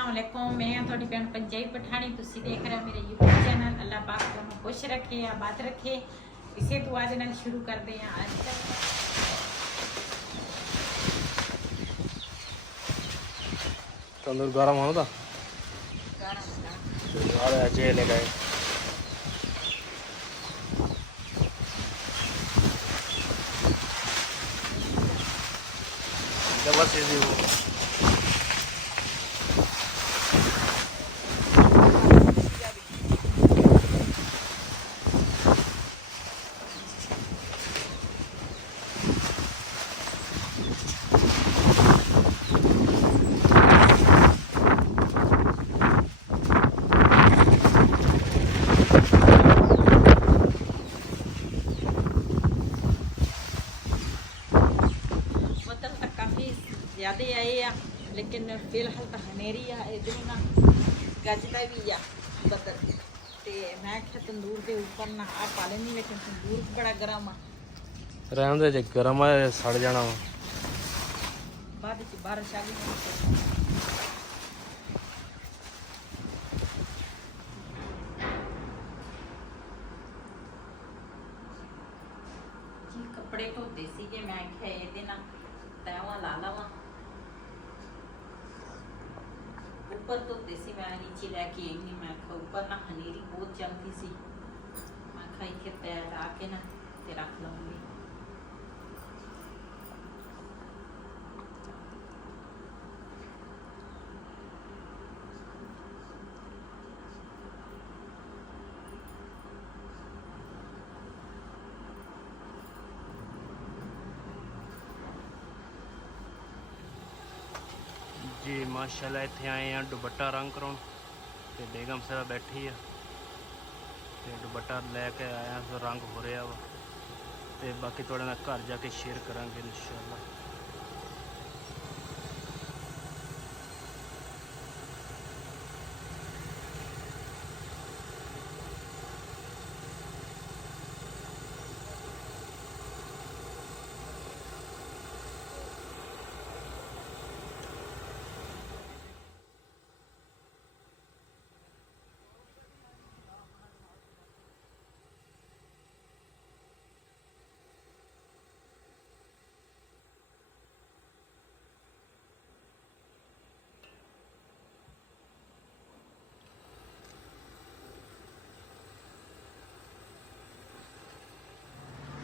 अस्सलामुअलैकुम मैं थोड़ी भैन पंजाबी पठानी तुसी देख रहे हो मेरे यूट्यूब चैनल अल्लाह पाक तुहानू खुश रखे आबाद रखे इसे दुआ दे नाल शुरू करते हैं आज तक तंदूर गरम होना था यार ऐसे ले गए बस इजी हो ज़्यादा आए आ लेकिन फिलहाल तो हनेरी आ इधर ना गजदा भी आ बदल ते मैं क्या तंदूर के ऊपर ना आ पा लेनी लेकिन तंदूर बड़ा गर्म आ रहने दे जे गर्म है सड़ जाना बाद च बारिश आ गई जी कपड़े धोते सीगे मैं क्या ये ना तैवा ला लवा ऊपर धोते सी मैं नीचे लैके आई नहीं मैं ऊपर ना हनेरी बहुत चलती सी मैं खाई के तैर ला के ना ते रख लूंगी जी माशाल्लाह इतने आए हैं दुपट्टा रंग कराउन ते बेगम साहब बैठी है ते दुपट्टा लैके आया तो रंग हो रहा वा ते बाकी थोड़े ना घर जाके शेयर करांगे इंशाल्लाह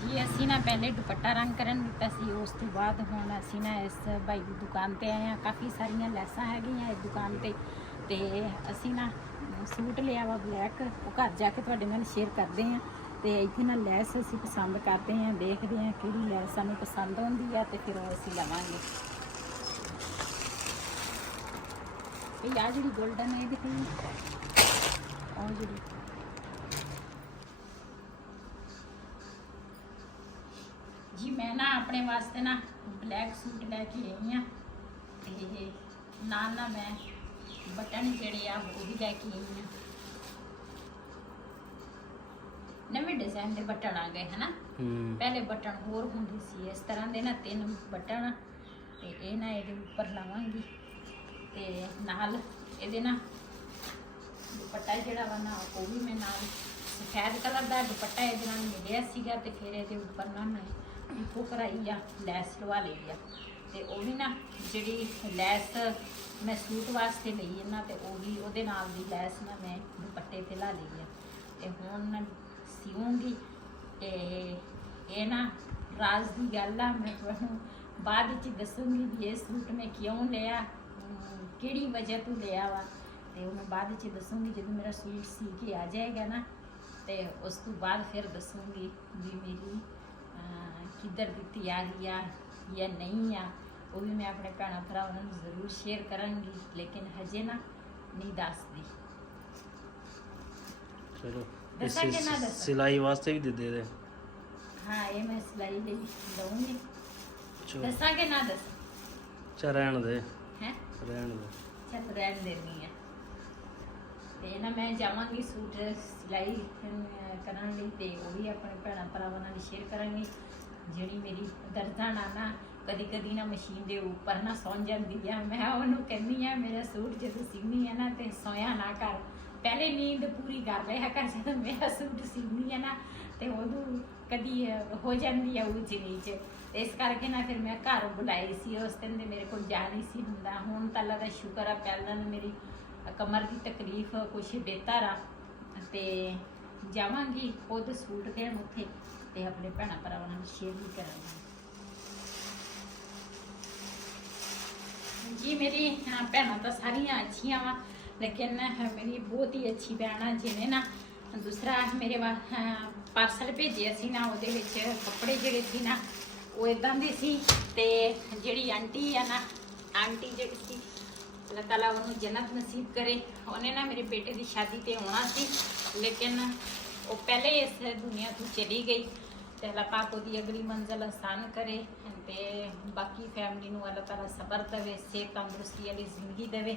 जी असी ना पहले दुपट्टा रंग करन दिता सी उस तो बाद हुण असी ना इस भाई की दुकान ते आए हैं काफ़ी सारिया लैसां हैगियां इस दुकान ते असी ना सूट लिया वा ब्लैक वो घर जाके तुहाडे नाल शेयर करते हैं तो इत्थे ना लैस असी पसंद करते हैं देखते हैं किहड़ी लैस सानूं पसंद आउंदी है तो फिर असी लवांगे आ जिहड़ी गोल्डन है दिखी और जिहड़ी जी मैं ना अपने वास्ते ना ब्लैक सूट लैके आई हाँ नाल ना मैं बटन जेड़े आ वो भी लैके आई हाँ नवे डिजाइन के बटन आ गए है ना पहले बटन होर होंदे सी इस तरह के ना 3 बटन ते ये ना ये ऊपर लावांगी ते नाल ये ना दुपट्टा जिहड़ा वा ना वो भी मैं नाल सफेद कलर का दुपट्टा ये नाल मिलिया सीगा ते फिर ये ऊपर ना मैं इको कराई आ लैस लवा ली आ ते वो भी ना जिहड़ी लैस मैं सूट वास्ते लई है ना ते वो भी उहदे नाल दी लैस ना मैं दुपट्टे ते ला ली आ ते हुण सीऊंगी ते ये ना राज की गल आ मैं तुहानूं बाद विच दसूंगी भी ये सूट मैं क्यों लिया किहड़ी वजह तो लिया वा ते मैं बाद विच दसूंगी जदों मेरा सूट सी के आ जाएगा ना ते उस तो बाद फिर दसूंगी भी मेरी किधर दी तैयारी आ या नहीं आ वो भी मैं अपने भैन भरावां नूं जरूर शेयर करांगी लेकिन हजे ना नहीं दसदी चलो दसांगे ना दस सिलाई वास्ते भी दे दे हाँ ये मैं सिलाई ले लूँगी दसांगे ना दस चल रहने दे हैं रहने दे चल रहन देनी है ते ना मैं जावांगी सूट सिलाई करन लई ते वो भी अपने भैन भरावां नाल शेयर करांगी जिहड़ी मेरी दर्जन आ ना ਕਦੀ ਕਦੀ ਨਾ ਮਸ਼ੀਨ ਦੇ ਉੱਪਰ ਨਾ ਸੌਂ ਜਾਂਦੀ ਆ। ਮੈਂ ਉਹਨੂੰ ਕਹਿੰਦੀ ਆ ਮੇਰਾ ਸੂਟ ਜਦੋਂ ਸੀਨੀ ਆ ਨਾ ਤੇ ਸੋਇਆ ਨਾ ਕਰ, ਪਹਿਲੇ ਨੀਂਦ ਪੂਰੀ ਕਰ ਲਿਆ ਕਰ। ਜਦੋਂ ਮੇਰਾ ਸੂਟ ਸੀਨੀ ਆ ਨਾ ਤੇ ਉਦੋਂ ਕਦੀ ਹੋ ਜਾਂਦੀ ਆ ਉੱਚ ਨੀਚ, ਇਸ ਕਰਕੇ ਨਾ ਫਿਰ ਮੈਂ ਘਰ ਬੁਲਾਈ ਸੀ ਉਸ ਦਿਨ ਦੇ ਮੇਰੇ ਕੋਲ ਜਾ ਨਹੀਂ ਸੀ ਹੁੰਦਾ। ਹੁਣ ਤਾਂ ਅੱਲਾ ਦਾ ਸ਼ੁਕਰ ਆ, ਪਹਿਲਾਂ ਮੇਰੀ ਕਮਰ ਦੀ ਤਕਲੀਫ ਕੁਛ ਬਿਹਤਰ ਆ ਤੇ ਜਾਵਾਂਗੀ ਖੁਦ ਸੂਟ ਦੇਣ ਉੱਥੇ ਤੇ ਆਪਣੇ ਭੈਣਾਂ ਭਰਾਵਾਂ ਨਾਲ ਸ਼ੇਅਰ ਵੀ ਕਰਾਂਗੀ। ਜੀ ਮੇਰੀ ਭੈਣਾਂ ਤਾਂ ਸਾਰੀਆਂ ਅੱਛੀਆਂ ਵਾ, ਲੇਕਿਨ ਮੇਰੀ ਬਹੁਤ ਹੀ ਅੱਛੀ ਭੈਣ ਆ ਜਿਹਨੇ ਨਾ ਦੂਸਰਾ ਮੇਰੇ ਪਾਰਸਲ ਭੇਜਿਆ ਸੀ ਨਾ, ਉਹਦੇ ਵਿੱਚ ਕੱਪੜੇ ਜਿਹੜੇ ਸੀ ਨਾ ਉਹ ਇਦਾਂ ਦੇ ਸੀ। ਤੇ ਜਿਹੜੀ ਆਂਟੀ ਆ ਨਾ, ਆਂਟੀ ਜਿਹੜੀ ਸੀ ਅੱਲਾਹ ਤਾਲਾ ਉਹਨੂੰ ਜੰਨਤ ਨਸੀਬ ਕਰੇ, ਉਹਨੇ ਨਾ ਮੇਰੇ ਬੇਟੇ ਦੀ ਸ਼ਾਦੀ ਤੇ ਆਉਣਾ ਸੀ, ਲੇਕਿਨ ਉਹ ਪਹਿਲੇ ਇਸ ਦੁਨੀਆ ਤੋਂ ਚਲੀ ਗਈ। ਤੇ ਅੱਲਾਹ ਪਾਕ ਉਹਦੀ ਅਗਲੀ ਮੰਜ਼ਿਲ ਆਸਾਨ ਕਰੇ ਤੇ ਬਾਕੀ ਫੈਮਿਲੀ ਨੂੰ ਅੱਲਾਹ ਤਾਲਾ ਸਬਰ ਦੇਵੇ, ਸਿਹਤ ਤੰਦਰੁਸਤੀ ਵਾਲੀ ਜ਼ਿੰਦਗੀ ਦੇਵੇ।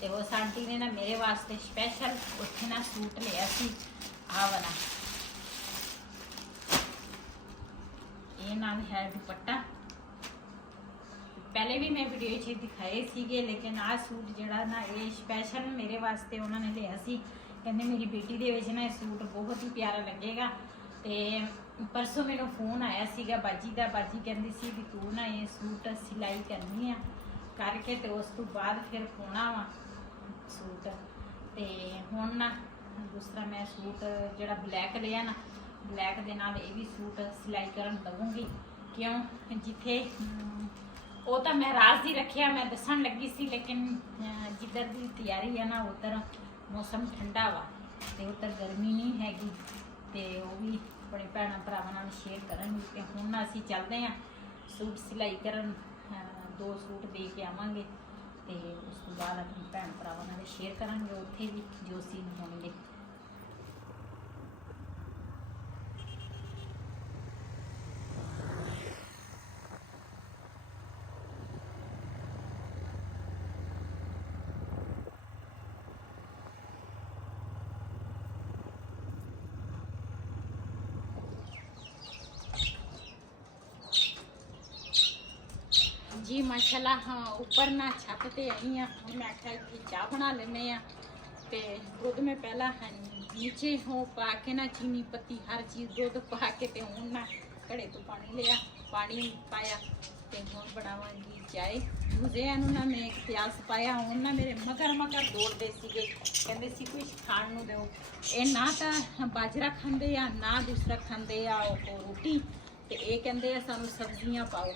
ਤੇ ਉਸ ਆਂਟੀ ਨੇ ਨਾ ਮੇਰੇ ਵਾਸਤੇ ਸਪੈਸ਼ਲ ਉੱਥੇ ਨਾ ਸੂਟ ਲਿਆ ਸੀ, ਆਹ ਵਾਲਾ। ਇਹ ਨਾਲ ਹੈ ਦੁਪੱਟਾ, ਪਹਿਲੇ ਵੀ ਮੈਂ ਵੀਡੀਓ 'ਚ ਦਿਖਾਏ ਸੀਗੇ, ਲੇਕਿਨ ਆਹ ਸੂਟ ਜਿਹੜਾ ਨਾ ਇਹ ਸਪੈਸ਼ਲ ਮੇਰੇ ਵਾਸਤੇ ਉਹਨਾਂ ਨੇ ਲਿਆ ਸੀ। ਕਹਿੰਦੇ ਮੇਰੀ ਬੇਟੀ ਦੇ ਵਿੱਚ ਨਾ ਇਹ ਸੂਟ ਬਹੁਤ ਹੀ ਪਿਆਰਾ ਲੱਗੇਗਾ। ਤੇ ਪਰਸੋਂ ਮੈਨੂੰ ਫੋਨ ਆਇਆ ਸੀਗਾ ਬਾਜੀ ਦਾ, ਬਾਜੀ ਕਹਿੰਦੀ ਸੀ ਵੀ ਤੂੰ ਨਾ ਇਹ ਸੂਟ ਸਿਲਾਈ ਕਰਨੀ ਆ ਕਰਕੇ ਤੇ ਉਸ ਤੋਂ ਬਾਅਦ ਫਿਰ ਪਾਉਣਾ ਵਾ ਸੂਟ। ਤੇ ਹੁਣ ਨਾ ਦੂਸਰਾ ਮੈਂ ਸੂਟ ਜਿਹੜਾ ਬਲੈਕ ਲਿਆ ਨਾ, ਬਲੈਕ ਦੇ ਨਾਲ ਇਹ ਵੀ ਸੂਟ ਸਿਲਾਈ ਕਰਨ ਦਵਾਂਗੀ। ਕਿਉਂ ਜਿੱਥੇ ਉਹ ਤਾਂ ਮੈਂ ਰਾਜ਼ ਹੀ ਰੱਖਿਆ, ਮੈਂ ਦੱਸਣ ਲੱਗੀ ਸੀ, ਲੇਕਿਨ ਜਿੱਧਰ ਦੀ ਤਿਆਰੀ ਆ ਨਾ ਉੱਧਰ ਮੌਸਮ ਠੰਡਾ ਵਾ ਤੇ ਉੱਧਰ ਗਰਮੀ ਨਹੀਂ ਹੈਗੀ ਤੇ ਉਹ ਵੀ ਆਪਣੇ ਭੈਣਾਂ ਭਰਾਵਾਂ ਨਾਲ ਸ਼ੇਅਰ ਕਰਾਂਗੀ। ਤੇ ਹੁਣ ਅਸੀਂ ਚੱਲਦੇ ਹਾਂ ਸੂਟ ਸਿਲਾਈ ਕਰਨ, 2 ਸੂਟ ਦੇ ਕੇ ਆਵਾਂਗੇ ਤੇ ਉਸ ਤੋਂ ਬਾਅਦ ਆਪਣੇ ਭੈਣ ਭਰਾਵਾਂ ਨਾਲ ਸ਼ੇਅਰ ਕਰਾਂਗੇ ਉੱਥੇ ਵੀ ਜੋ ਸੀਨ ਹੋਣਗੇ। जी माशाल्लाह हाँ ऊपर ना छत ते आई हाँ, मैं आख्या कि चाह बना लेने ते दुध में पहला नीचे हो पा के ना चीनी पत्ती हर चीज़ दुध पा के ते हूँ ना घड़े तो पानी लिया, पानी पाया ते हूँ बनावांगी चाय। दूसरे ना मैं एक प्याज पाया, हूँ ना मेरे मगर मगर दौड़ते सीगे, कहते सी कुछ खाण नूं दो। ये ना तो बाजरा खांदे आ ना दूसरा खांदे आ रोटी, ते ये कहते सानू सब्जियां पाओ,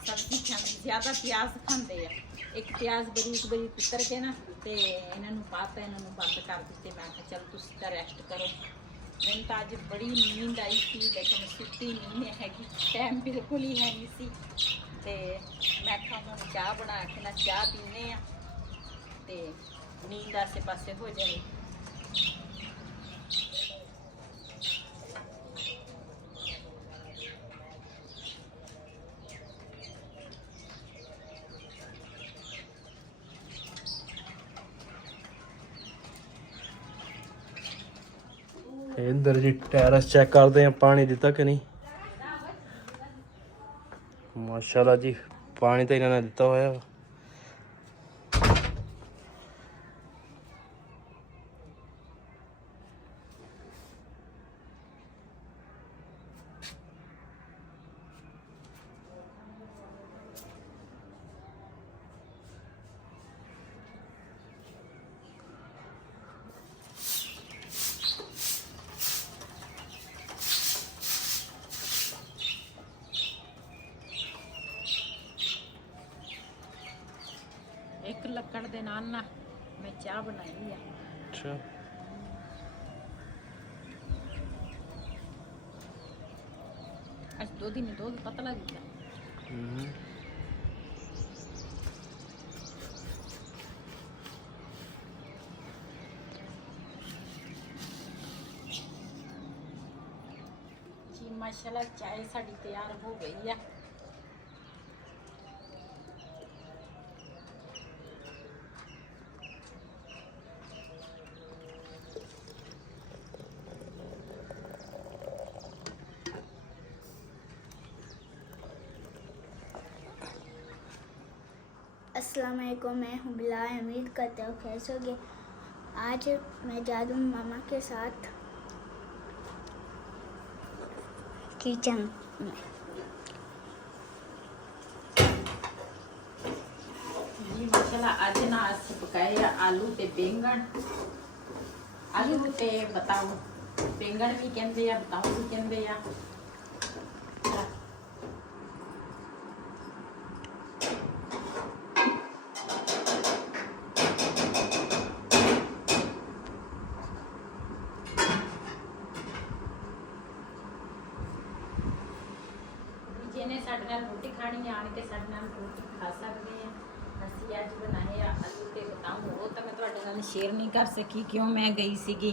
सब्जी खाने ज़्यादा प्याज खाते हैं। एक प्याज बरीक बरीक कुतर के ना तो इन्हों पाता, इन्हों बंद कर दिते। मैं कहा चल तुम तो रेस्ट करो। मैंने तो अज बड़ी नींद आई थी, लेकिन सुती नींद हैगी, टाइम बिल्कुल ही है नहीं सी। ते मैं कहा हम चाह बना के ना चाह पीने ते नींद आसे पासे हो जाए। इधर जी टेरेस चेक करते हैं पानी दिता कि नहीं। माशाल्लाह जी पानी तो इन्होंने दिता होया। एक लकड़ दे नाल ना मैं चाह बनाई है। अच्छा आज 2 दिन दूध पतला दिया। जी माशाल्लाह चाय साड़ी तैयार हो गई है। अस्सलाम वालेकुम, मैं हूँ बिलाल। उम्मीद करता हूँ कैसे होगे। आज मैं जा रही हूँ मामा के साथ किचन में। जी माशाल्लाह आज ना अस पकाए आलू ते बैंगन। आलू ते बताओ बैंगन भी कहते हैं, बताओ भी कहते हैं। ਜਿਹਨੇ ਸਾਡੇ ਨਾਲ ਰੋਟੀ ਖਾਣੀ ਆਣ ਕੇ ਸਾਡੇ ਨਾਲ ਰੋਟੀ ਖਾ ਸਕਦੇ ਆ। ਅਸੀਂ ਅੱਜ ਬਣਾਏ ਆ ਆਲੂ ਤੇ ਬਤਾਉ। ਉਹ ਤਾਂ ਮੈਂ ਤੁਹਾਡੇ ਨਾਲ ਸ਼ੇਅਰ ਨਹੀਂ ਕਰ ਸਕੀ ਕਿਉਂ ਮੈਂ ਗਈ ਸੀਗੀ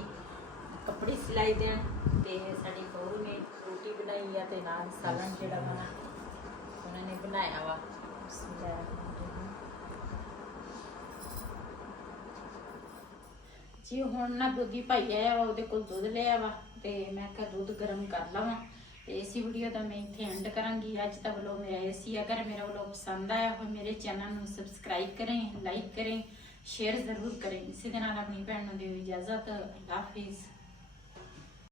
ਕੱਪੜੇ ਸਿਲਾਈ ਦੇਣ ਤੇ ਸਾਡੀ ਬਹੂ ਨੇ ਰੋਟੀ ਬਣਾਈ ਆ ਤੇ ਨਾਲ ਸਾਲਨ ਜਿਹੜਾ ਬਣਾ ਉਹਨਾਂ ਨੇ ਬਣਾਇਆ ਵਾ। ਜੀ ਹੁਣ ਨਾ ਦੁੱਧੀ ਭਾਈ ਆਇਆ ਵਾ, ਉਹਦੇ ਕੋਲ ਦੁੱਧ ਲਿਆ ਵਾ ਤੇ ਮੈਂ ਕਿਹਾ ਦੁੱਧ ਗਰਮ ਕਰ ਲਵਾਂ। ਤੇ ਇसी वीडियो का मैं इतने एंड करांगी। आज का व्लॉग मेरा ऐसी। अगर मेरा व्लॉग पसंद आया हो मेरे चैनल में सब्सक्राइब करें, लाइक करें, शेयर जरूर करें। इसी के नाल अपनी भैन नूं दिओ इजाजत। अल्लाह हाफिज़।